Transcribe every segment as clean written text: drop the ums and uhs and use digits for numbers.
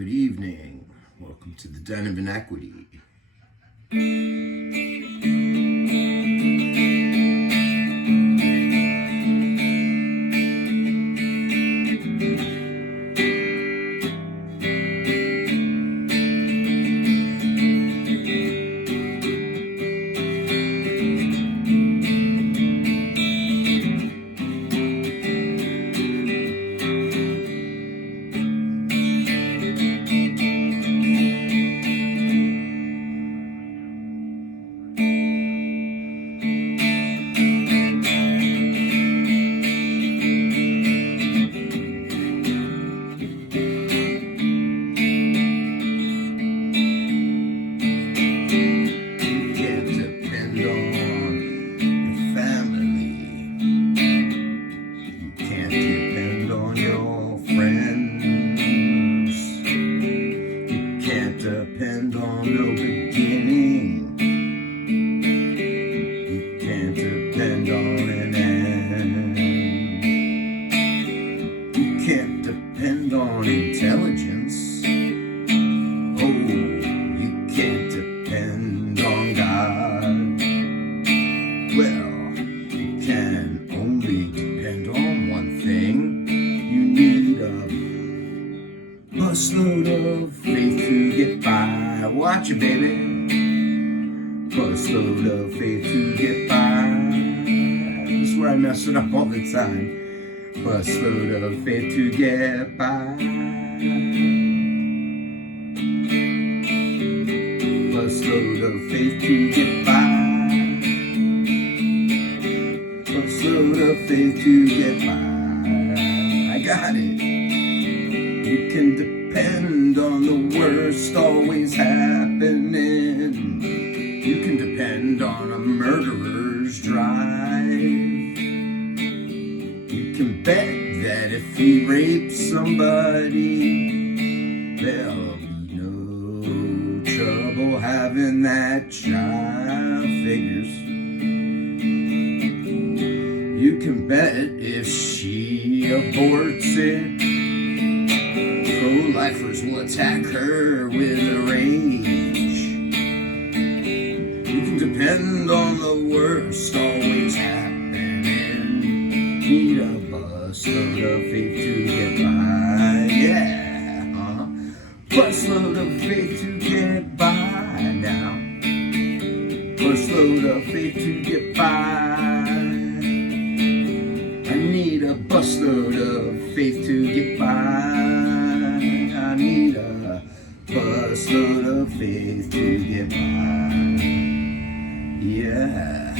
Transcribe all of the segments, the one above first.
Good evening. Welcome to the Den of Inequity. Depend on no beginning. You can't depend on an end. You can't depend on intelligence. Oh, you can't depend on God. Well, you can only depend on one thing. You need a busload of faith to get by. Watch it, baby. Busload of faith to get by. This is where I mess it up all the time. Busload of faith to get by. Busload of faith to get by. Busload of faith to get by. I got it. You can depend on the worst always happening. You can depend on a murderer's drive. You can bet that if he rapes somebody, there'll be no trouble having that child. Figures. You can bet if she aborts it, pro-lifers will attack her with a rage. You can depend on the worst always happening. Need a busload of faith to get by. Yeah, busload of faith to get by now. Busload of faith to get by. I need a busload of faith to get by. I need a busload of faith to get by. Yeah.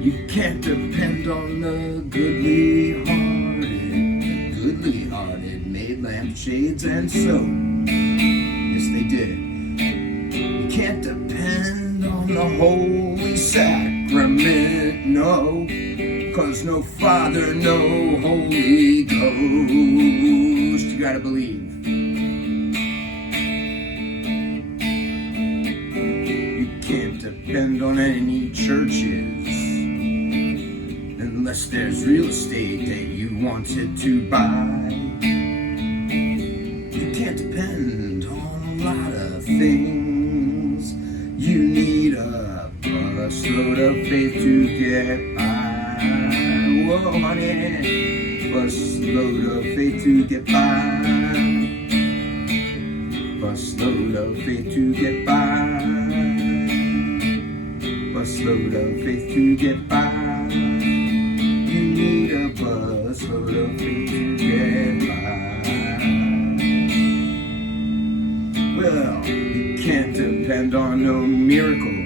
You can't depend on the goodly hearted made lampshades and soap. Yes, they did. You can't depend on the holy sacrament, no. 'Cause no Father, no Holy Ghost. You gotta believe. You can't depend on any churches unless there's real estate that you wanted to buy. You can't depend on a lot of things. You need a busload of faith to get by. Whoa, honey, busload of faith to get by. Busload of faith to get by. Busload of faith to get by. You need a busload of faith to get by. Well, you can't depend on no miracle.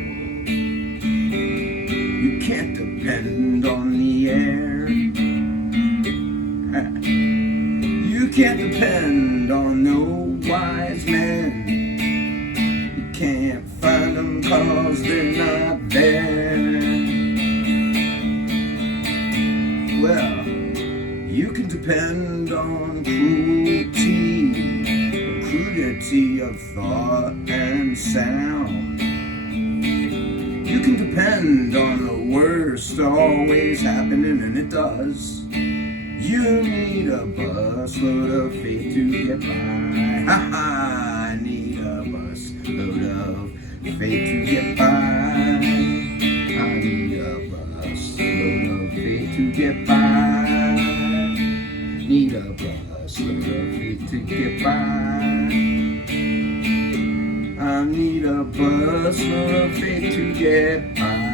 You can't depend on the air. You can't depend on no wise men. You can't find them 'cause they're not there. Well, you can depend on crudity of thought and sound. You can depend on the worst always happening, and it does. You need a busload of faith to get by. I need a busload of faith to get by. I need a busload of faith to get by. Need a busload of faith to get by. I need a busload of faith to get by.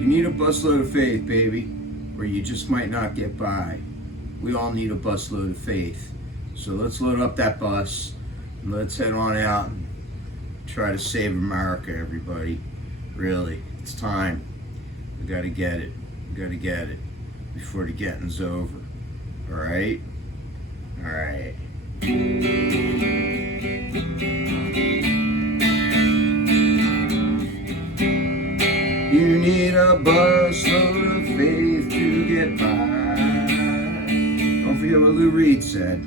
You need a busload of faith, baby, or you just might not get by. We all need a busload of faith. So let's load up that bus and let's head on out and try to save America, everybody. Really, it's time. We gotta get it. We gotta get it before the getting's over. All right? All right. You need a busload of faith to get by. Don't forget what Lou Reed said.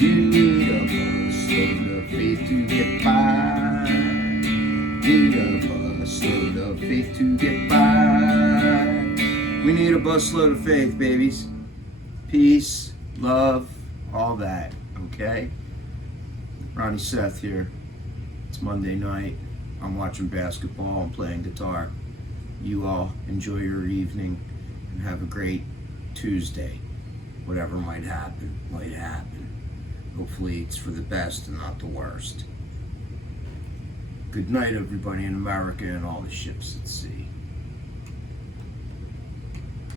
You need a busload of faith to get by. Need a busload of faith to get by. We need a busload of faith, babies. Peace, love, all that, okay? Ronnie Seth here. It's Monday night. I'm watching basketball and playing guitar. You all enjoy your evening and have a great Tuesday. Whatever might happen, might happen. Hopefully it's for the best and not the worst. Good night, everybody in America and all the ships at sea.